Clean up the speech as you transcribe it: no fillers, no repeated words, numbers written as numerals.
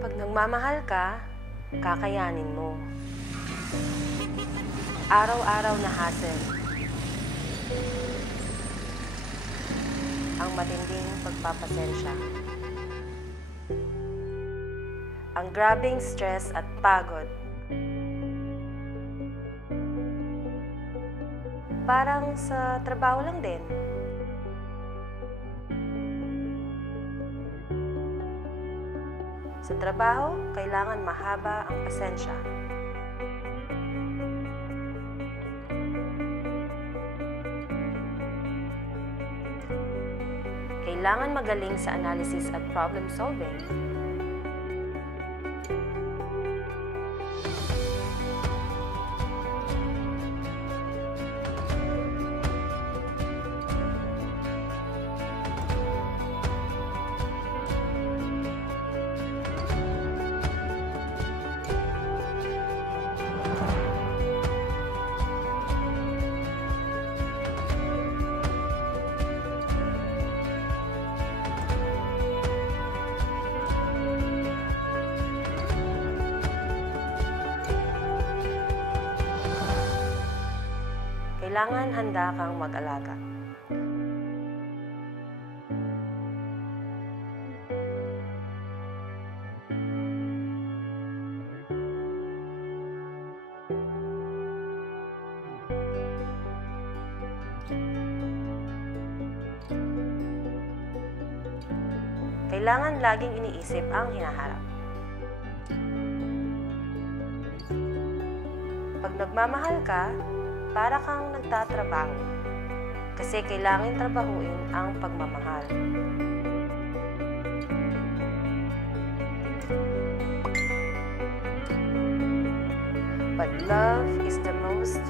Pag nagmamahal ka, kakayanin mo. Araw-araw na hassle. Ang matinding pagpapasensya. Ang grabing stress at pagod. Parang sa trabaho lang din. Sa trabaho, kailangan mahaba ang pasensya. Kailangan magaling sa analysis at problem solving. Kailangan handa kang mag-alaga. Kailangan laging iniisip ang hinaharap. Pag nagmamahal ka, para kang nagtatrabaho. Kasi kailangan trabahuin ang pagmamahal. But love is the most